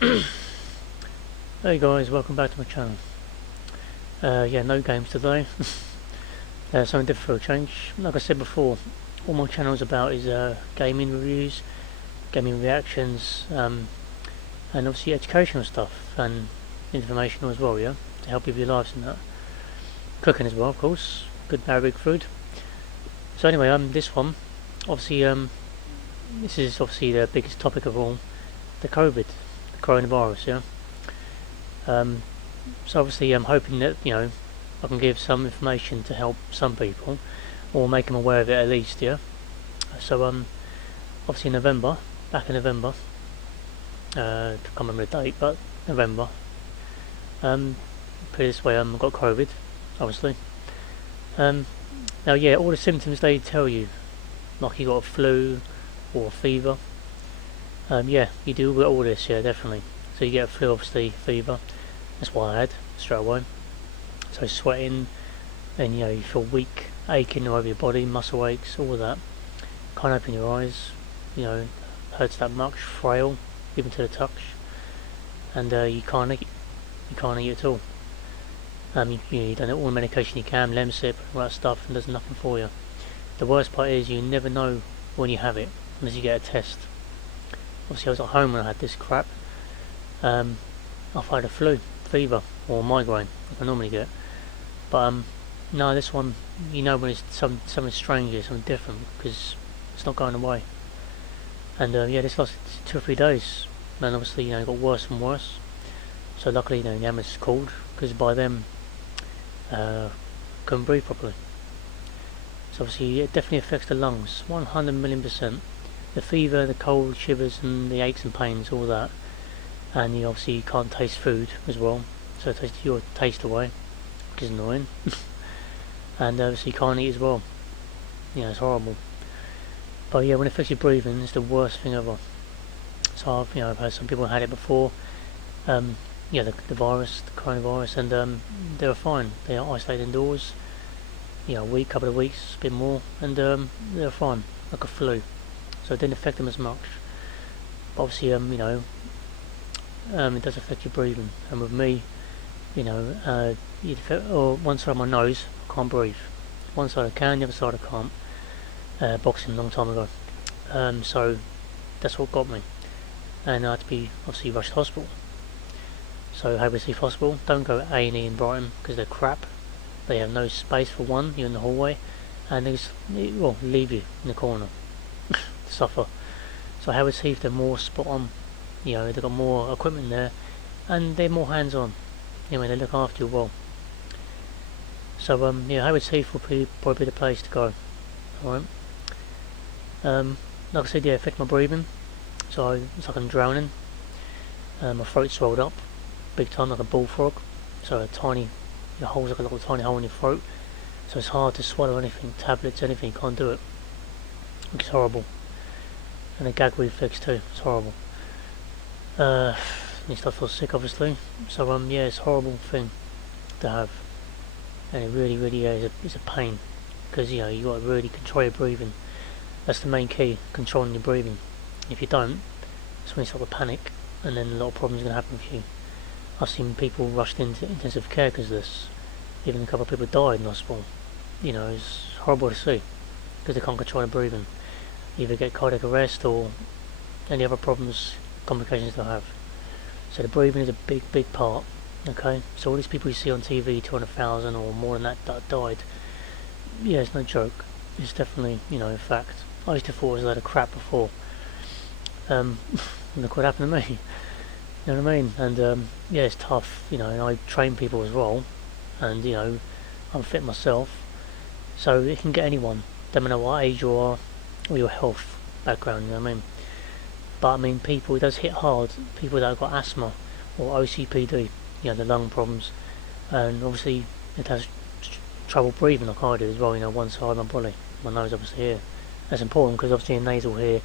Hey guys, welcome back to my channel. Yeah, no games today. Something different for a change. Like I said before, all my channel is about is gaming reviews, gaming reactions, and obviously educational stuff and informational as well, yeah, to help you with your lives and that. Cooking as well, of course. Good Arabic food. So anyway, this one, obviously, this is obviously the biggest topic of all, the coronavirus, yeah. Um, so obviously I'm hoping that, I can give some information to help some people, or make them aware of it at least, yeah. So obviously back in November, I can't remember the date, but November, put it this way, I got COVID, obviously. Now yeah, all the symptoms they tell you, like you got a flu or a fever, yeah, you do get all this, yeah, definitely. So you get a flu, obviously, fever, that's what I had, straight away. So sweating, and you feel weak, aching all over your body, muscle aches, all of that. Can't open your eyes, hurts that much, frail, even to the touch, and you can't eat at all. You done all the medication you can, Lemsip, all that stuff, and does nothing for you. The worst part is you never know when you have it, unless you get a test. Obviously I was at home when I had this crap. I've had a fever, or migraine, like I normally get. But no, this one, when it's something strange, something different, because it's not going away. And yeah, this lasted 2 or 3 days, and obviously it got worse and worse. So luckily, the ambulance is called, because by them, couldn't breathe properly. So obviously it definitely affects the lungs, 100 million percent. The fever, the cold, shivers, and the aches and pains, all that. And you obviously can't taste food as well, so it takes your taste away, which is annoying. And obviously you can't eat as well. It's horrible. But yeah, when it affects your breathing, it's the worst thing ever. So I've heard some people had it before. Yeah, the virus, the coronavirus, and they were fine. They are isolated indoors. A week, couple of weeks, a bit more, and they were fine, like a flu. So it didn't affect them as much. But obviously, it does affect your breathing. And with me, or one side of my nose, I can't breathe. One side I can, the other side I can't. Boxing a long time ago. So that's what got me. And I had to be obviously rushed to hospital. So Hayward Heath Hospital, don't go A&E in Brighton because they're crap. They have no space for one, you're in the hallway, and they just leave you in the corner to suffer. So Hayward Heath, they're more spot on. They've got more equipment there, and they're more hands on. They look after you well. So Hayward Heath will probably be the place to go. Alright. Like I said, yeah, it affected my breathing. So it's like I'm drowning. My throat swelled up big time, like a bullfrog. So the hole's like a little tiny hole in your throat. So it's hard to swallow anything, tablets, anything. You can't do it. It's horrible. And the gag reflex too. It's horrible. You start to feel sick, obviously. So yeah, it's a horrible thing to have, and it really, really is a pain, because you got to really control your breathing. That's the main key, controlling your breathing. If you don't, that's when you start to panic, and then a lot of problems are going to happen with you. I've seen people rushed into intensive care because of this. Even a couple of people died in hospital. It's horrible to see, because they can't control their breathing. Either get cardiac arrest or any other problems, complications they'll have. So the breathing is a big, big part. Okay, so all these people you see on TV, 200,000 or more than that died. Yeah, it's no joke. It's definitely, a fact. I used to thought it was a load of crap before. Look what happened to me. You know what I mean? And yeah, it's tough. And I train people as well, and I'm fit myself, so it can get anyone. Doesn't matter what age you are or your health background. You know what I mean? But people, it does hit hard. People that have got asthma or OCPD, the lung problems, and obviously it has trouble breathing like I do as well. One side of my body, my nose obviously here. That's important because obviously the nasal here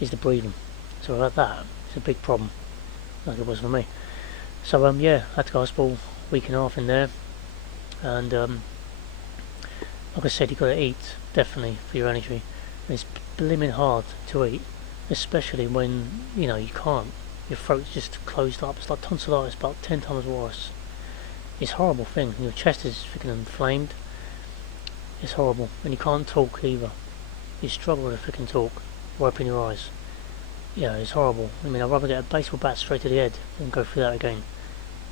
is the breathing. So without that, it's a big problem, like it was for me. So yeah, I had to go to hospital week and a half in there, and like I said, you got to eat definitely for your energy. And it's blimmin' hard to eat, especially when you can't. your throat's just closed up. It's like tonsillitis, but 10 times worse. It's a horrible thing. Your chest is freaking inflamed. It's horrible, and you can't talk either. You struggle to freaking talk, or open your eyes. Yeah, it's horrible. I mean, I'd rather get a baseball bat straight to the head than go through that again.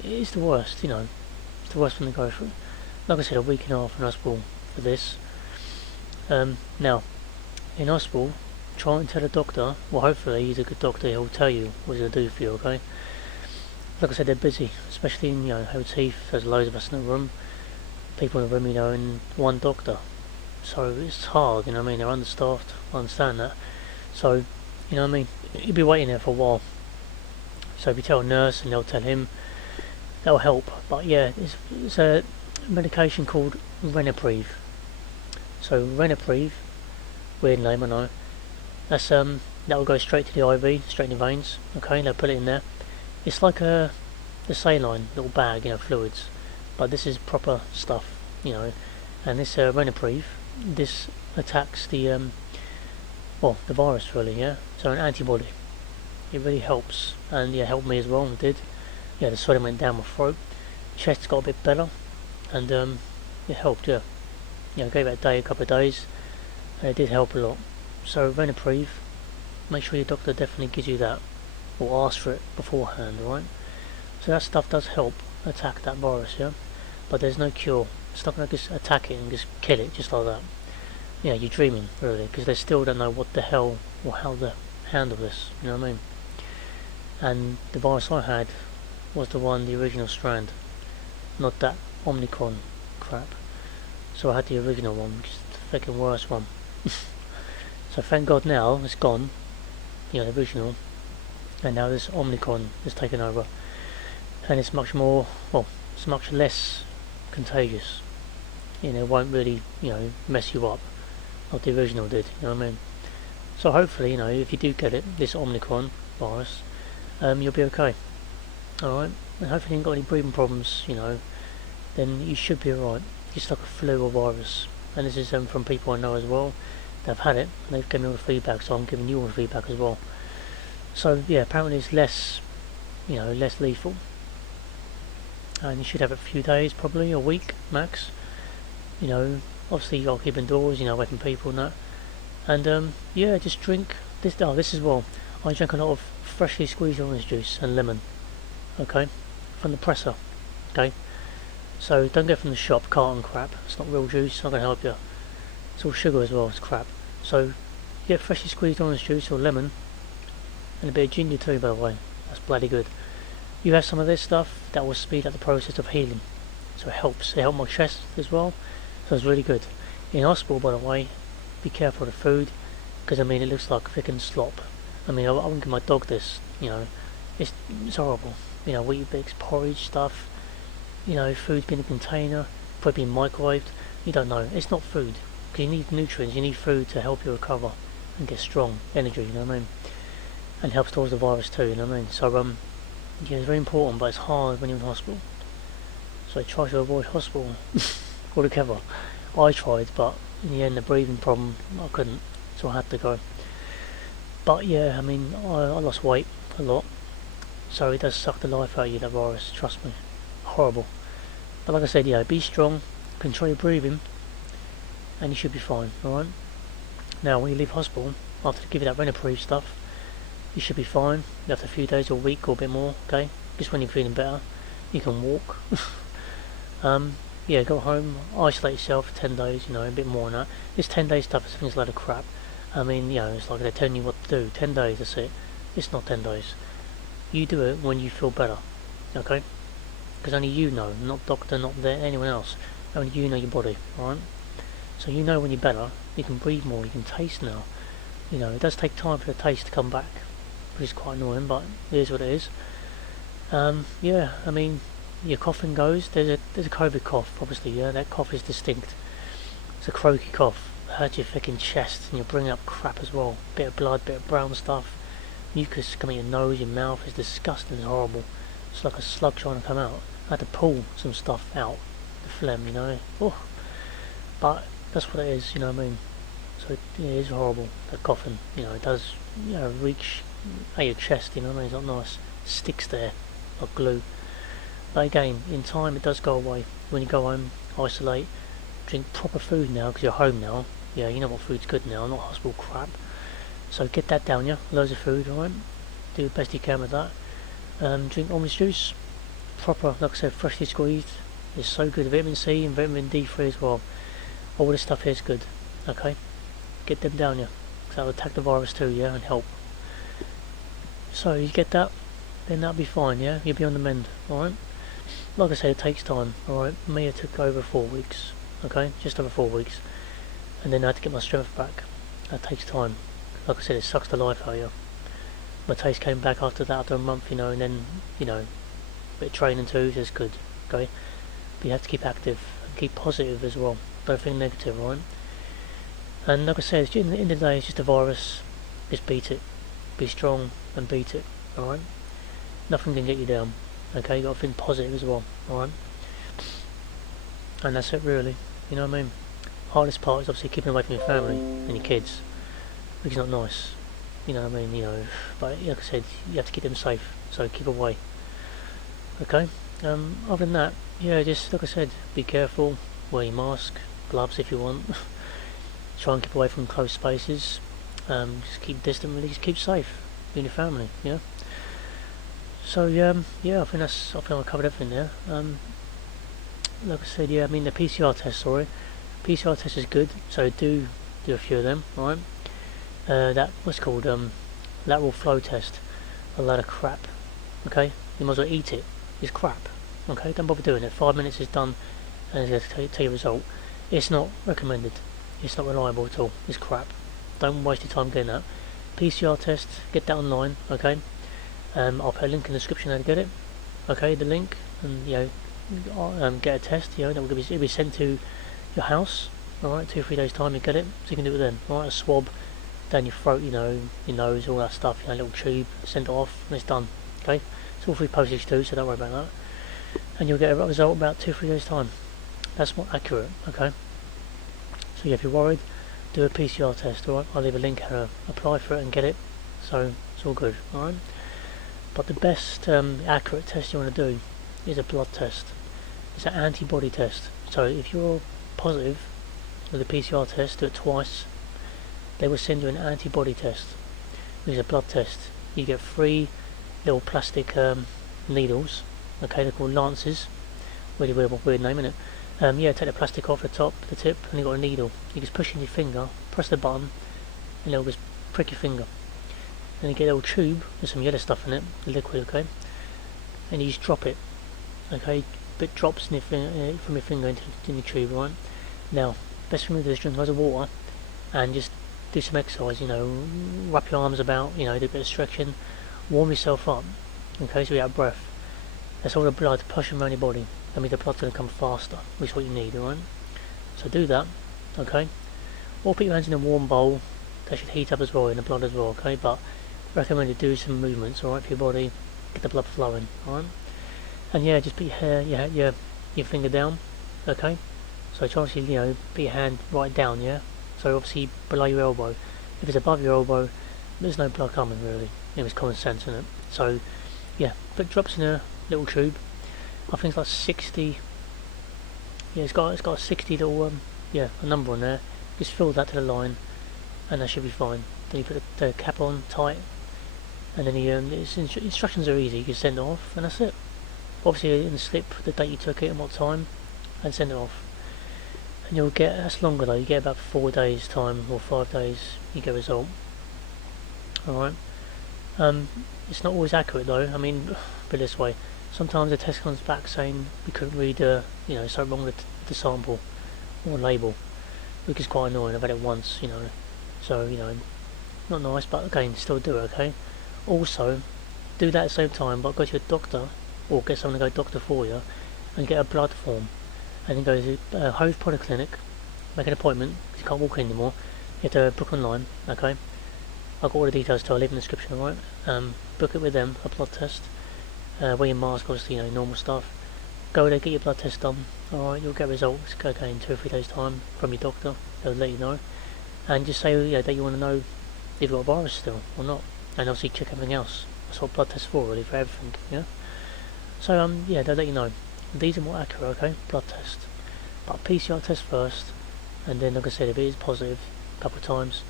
It's the worst, It's the worst thing to go through. Like I said, a week and a half in hospital for this. Now, in hospital, try and tell the doctor, well, hopefully he's a good doctor, he'll tell you what he's going to do for you, okay? Like I said, they're busy, especially in, OT, there's loads of us in the room, people in the room, and one doctor. So it's hard, they're understaffed, I understand that. So, you'll be waiting there for a while. So if you tell a nurse and they'll tell him, that'll help. But yeah, it's a medication called RENOPREVE. So RENOPREVE, weird name I know, that will go straight to the IV, straight in the veins, okay, they'll put it in there. It's like the saline little bag, fluids, but this is proper stuff, and this RENOPREVE, this attacks the virus really, yeah, so an antibody. It really helps, and yeah, helped me as well, it did. Yeah, the swelling went down my throat, chest got a bit better, and it helped, yeah. Gave it a couple of days, and it did help a lot. So RENOPREVE, make sure your doctor definitely gives you that, or ask for it beforehand, alright? So that stuff does help attack that virus, yeah? But there's no cure. It's not going to just attack it and just kill it just like that. Yeah, you're dreaming, really, because they still don't know what the hell or how to handle this, you know what I mean? And the virus I had was the original strand, not that Omicron crap. So I had the original one, which is the freaking worst one. So thank God now it's gone, the original, and now this Omicron is taken over, and it's much more, it's much less contagious. It won't really, mess you up like the original did, you know what I mean? So hopefully, if you do get it, this Omicron virus, you'll be okay. Alright, and hopefully you haven't got any breathing problems, then you should be alright. It's like a flu or virus, and this is from people I know as well. They've had it, and they've given me all the feedback, so I'm giving you all the feedback as well. So yeah, apparently it's less, less lethal, and you should have it for a few days, probably a week max. Obviously you got to keep indoors, away from people and that. And yeah, just drink this. Oh, this as well. I drank a lot of freshly squeezed orange juice and lemon. Okay, from the presser. Okay, so don't get from the shop carton crap. It's not real juice. It's not gonna help you. It's all sugar as well. It's crap. So get freshly squeezed orange juice or lemon, and a bit of ginger too, by the way. That's bloody good. You have some of this stuff, that will speed up the process of healing. So it helps. It helped my chest as well. So it's really good. In hospital, by the way, be careful of the food, because it looks like freaking slop. I wouldn't give my dog this. It's horrible. Weet-Bix, porridge stuff. Food's been in a container, probably been microwaved. You don't know. It's not food. Because you need nutrients. You need food to help you recover and get strong energy. You know what I mean? And helps towards the virus too. You know what I mean? So yeah, it's very important, but it's hard when you're in hospital. So I try to avoid hospital altogether. I tried, but in the end, the breathing problem, I couldn't, so I had to go. But yeah, I lost weight a lot, so it does suck the life out of you, that virus, trust me. Horrible. But like I said, yeah, be strong, control your breathing, and you should be fine, alright? Now, when you leave hospital, after they give you that RENOPREVE stuff, you should be fine, after a few days or a week or a bit more, okay? Just when you're feeling better, you can walk. Yeah, go home, isolate yourself for 10 days, a bit more than that. This 10 day stuff is a load of crap. It's like they're telling you what to do. 10 days, that's it. It's not 10 days. You do it when you feel better, okay? Because only you know, not doctor, not anyone else. Only you know your body, alright? So you know when you're better, you can breathe more, you can taste now. It does take time for the taste to come back, which is quite annoying, but it is what it is. Yeah, your coughing goes. There's a COVID cough, obviously, yeah, that cough is distinct. It's a croaky cough. It hurts your freaking chest, and you're bringing up crap as well. Bit of blood, bit of brown stuff. Mucus coming out your nose, your mouth. It's disgusting, it's horrible. It's like a slug trying to come out. I had to pull some stuff out, the phlegm, Oh. But that's what it is, So it is horrible, that coughing. It does, at your chest, you know what I mean? It's not nice. Sticks there like glue. But again, in time it does go away. When you go home, isolate, drink proper food now because you're home now. Yeah, you know what food's good now, not hospital crap. So get that down, yeah. Loads of food, alright? Do the best you can with that. Drink orange juice, proper, like I said, freshly squeezed. It's so good. Vitamin C and vitamin D3 as well. All this stuff here is good. Okay, get them down, yeah. Because that'll attack the virus too, yeah, and help. So you get that, then that'll be fine, yeah. You'll be on the mend, alright. Like I said, it takes time, alright. Me, it took over 4 weeks. Okay, just over 4 weeks, and then I had to get my strength back. That takes time. Like I said, it sucks the life out of you. My taste came back after that, after a month, you know, and then, you know, a bit of training too, so it's good, okay? But you have to keep active, and keep positive as well. Don't think negative, right? And like I said, at the end of the day, it's just a virus. Just beat it. Be strong and beat it, alright? Nothing can get you down, okay? You got to think positive as well, alright? And that's it really, you know what I mean? Hardest part is obviously keeping away from your family and your kids, which is not nice. You know what I mean, you know, but like I said, you have to keep them safe, so keep away. Okay, other than that, yeah, just like I said, be careful, wear your mask, gloves if you want, try and keep away from close spaces, just keep distant really, just keep safe, be in your family, yeah. So, yeah, I think I covered everything there. Like I said, yeah, I mean the PCR test, PCR test is good, so do a few of them, alright. That what's called lateral flow test, a lot of crap. Okay, you might as well eat it. It's crap. Okay, don't bother doing it. 5 minutes is done, and it's going to tell you a result. It's not recommended. It's not reliable at all. It's crap. Don't waste your time getting that. PCR test, get that online. Okay, I'll put a link in the description how to get it. Okay, the link, and you know, get a test. You know, that will be sent to your house. All right, 2 or 3 days time you get it, so you can do it then. All right, a swab down your throat, you know, your nose, all that stuff, you know, a little tube, send it off, and it's done. Okay, it's all free postage too, so don't worry about that. And you'll get a result about 2 or 3 days time. That's more accurate. Okay. So yeah, if you're worried, do a PCR test. Alright, I'll leave a link how to apply for it and get it. So it's all good. Alright. But the best accurate test you want to do is a blood test. It's an antibody test. So if you're positive with a PCR test, do it twice. They will send you an antibody test, which is a blood test. You get 3 little plastic needles, okay, they're called lances. Really weird name, isn't it? Yeah, take the plastic off the top, the tip, and you got a needle. You just push in your finger, press the button, and it'll just prick your finger. Then you get a little tube with some yellow stuff in it, the liquid, okay, and you just drop it, okay, bit drops in your from your finger into the tube, right? Now, best thing to do is drink loads of water, and just do some exercise, you know, wrap your arms about, you know, do a bit of stretching, warm yourself up, okay, so you're out of breath. That's all the blood pushing around your body. That means the blood's going to come faster, which is what you need, alright? So do that, okay? Or put your hands in a warm bowl, that should heat up as well, in the blood as well, okay? But recommend you do some movements, alright, for your body, get the blood flowing, alright? And yeah, just put your finger down, okay? So try to, you know, put your hand right down, yeah? So obviously below your elbow. If it's above your elbow, there's no blood coming really. It was common sense, isn't it? So yeah, put drops in a little tube. I think it's like 60. Yeah, it's got a 60 little a number on there. Just fill that to the line, and that should be fine. Then you put the cap on tight, and then the instructions are easy. You can send it off, and that's it. Obviously, in the slip, the date you took it and what time, and send it off. And you'll get, that's longer though, you get about 4 days time, or 5 days, you get a result. Alright. It's not always accurate though, I mean, put it this way, sometimes the test comes back saying we couldn't read, you know, something wrong with the sample, or label, which is quite annoying. I've had it once, you know, so, you know, not nice, but again, still do it, okay? Also, do that at the same time, but go to a doctor, or get someone to go doctor for you, and get a blood form. And then go to Hove Polyclinic, make an appointment, because you can't walk anymore, you have to book online, okay? I've got all the details too, I'll leave in the description, alright? Book it with them, a blood test, wear your mask, obviously, you know, normal stuff. Go there, get your blood test done, alright, you'll get results, okay, in 2 or 3 days time, from your doctor, they'll let you know. And just say, yeah, that you want to know if you've got a virus still, or not, and obviously check everything else. That's what blood tests for, really, for everything. Yeah. So yeah, they'll let you know. These are more accurate, okay? Blood test, but PCR test first, and then like I said, if it is positive a couple of times,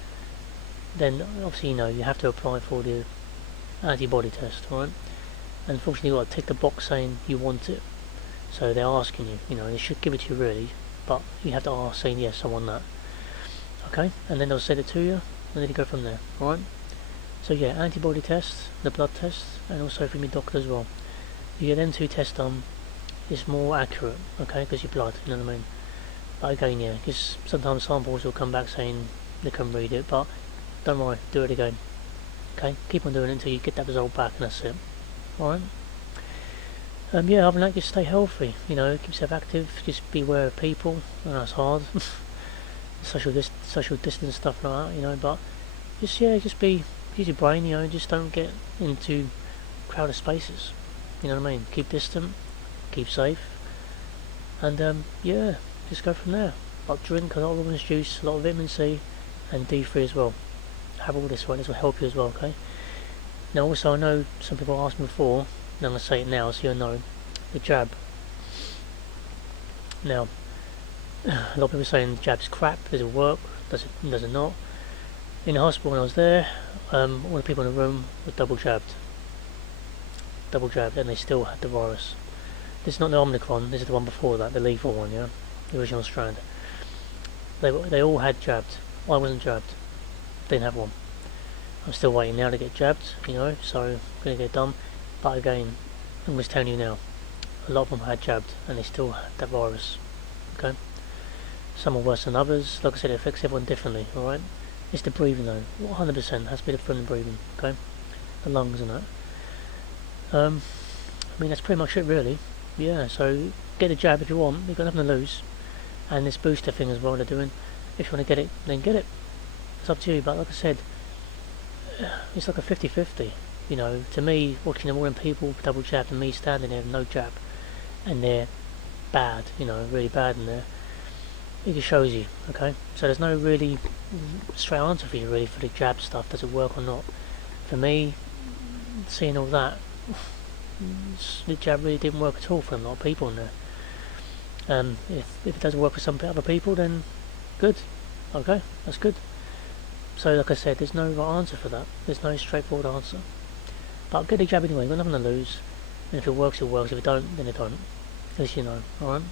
then obviously you have to apply for the antibody test, right? And unfortunately, you've got to tick the box saying you want it. So they're asking you, they should give it to you really, but you have to ask saying yes, I want that. Okay, and then they'll send it to you, and then you go from there, alright? So yeah, antibody tests, the blood test, and also from your doctor as well. You get them two tests done, it's more accurate, okay, because your blood, you know what I mean? But again, yeah, because sometimes samples will come back saying they can read it, but don't worry, do it again. Okay, keep on doing it until you get that result back, and that's it. Alright? Yeah, other than that, just stay healthy, keep yourself active, just be aware of people, I know it's hard, social distance stuff like that, but just use your brain, just don't get into crowded spaces, you know what I mean, keep distant, keep safe, and yeah, just go from there. Like drink a lot of orange juice, a lot of vitamin C, and D3 as well. Have all this, right, this will help you as well, okay? Now also, I know some people asked me before, and I'm going to say it now so you know, the jab. Now, a lot of people are saying the jab's crap, does it work, does it not? In the hospital when I was there, all the people in the room were double jabbed, and they still had the virus. This is not the Omicron, this is the one before that, the lethal one, yeah? The original strand. They all had jabbed. I wasn't jabbed, didn't have one. I'm still waiting now to get jabbed, so I'm going to get it done. But again, I'm just telling you now, a lot of them had jabbed and they still had that virus, okay? Some are worse than others, like I said, it affects everyone differently, alright? It's the breathing though, 100% has to be from the breathing, okay? The lungs and that. I mean, that's pretty much it really. Yeah, so get the jab if you want, you've got nothing to lose. And this booster thing as well they're doing, if you want to get it, then get it. It's up to you, but like I said, it's like a 50-50. To me, watching them all in people double jab and me standing there with no jab, and they're bad, really bad in there, it just shows you, okay? So there's no really straight answer for you really for the jab stuff, does it work or not? For me, seeing all that, the jab really didn't work at all for a lot of people in there. If it doesn't work for some other people, then good, okay, that's good. So like I said, there's no right answer for that, there's no straightforward answer. But get the jab anyway, you've got nothing to lose. And if it works, it works. If it don't, then it don't. At least you know, alright?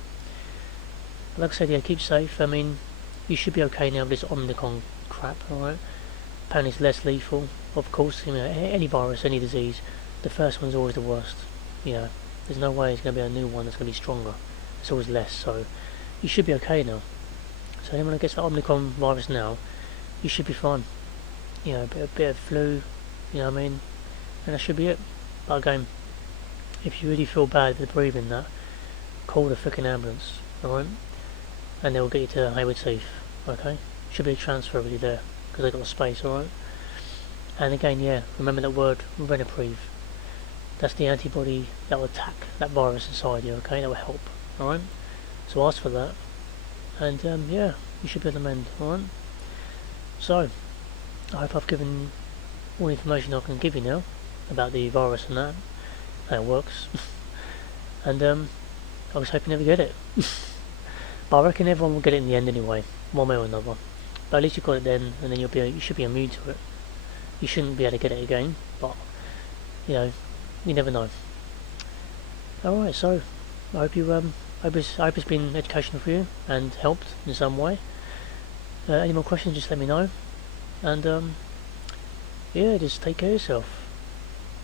Like I said, yeah, keep safe. I mean, you should be okay now with this Omicron crap, alright? Apparently it's less lethal. Of course, any virus, any disease, the first one's always the worst. There's no way it's going to be a new one that's going to be stronger. It's always less, so you should be okay now. So anyone who gets the Omicron virus now, you should be fine. A bit of flu, you know what I mean? And that should be it. But again, if you really feel bad with the breathing, call the freaking ambulance, alright? And they'll get you to Hayward Heath, okay? Should be a transfer really there, because they've got the space, alright? And again, yeah, remember that word, RENOPREVE. That's the antibody that will attack that virus inside you, okay? That will help, alright? So ask for that, and yeah, you should be able to mend, alright? So, I hope I've given all the information I can give you now about the virus and that, how it works. And I was hoping never get it. But I reckon everyone will get it in the end anyway, one way or another. But at least you got it then, and then you should be immune to it. You shouldn't be able to get it again, but you never know. Alright, so I hope it's been educational for you and helped in some way. Any more questions, just let me know. And yeah, just take care of yourself.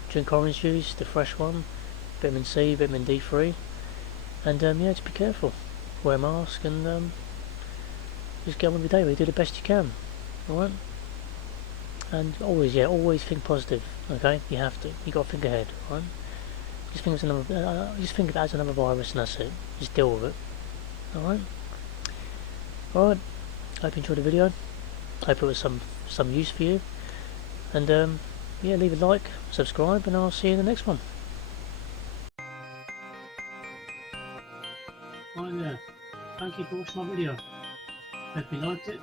Drink orange juice, the fresh one, vitamin C, vitamin D3, and yeah, just be careful. Wear a mask and just get on with your day. Really do the best you can. Alright? And always think positive. Okay? You have to. You got to think ahead. Alright? Just think of it as another virus, and that's it. Just deal with it. Alright? Alright. Hope you enjoyed the video. Hope it was some use for you. And yeah, leave a like, subscribe, and I'll see you in the next one. Right there. Thank you for watching my video. Hope you liked it.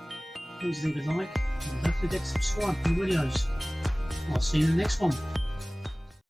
Please leave a like and don't forget to subscribe for videos. I'll see you in the next one.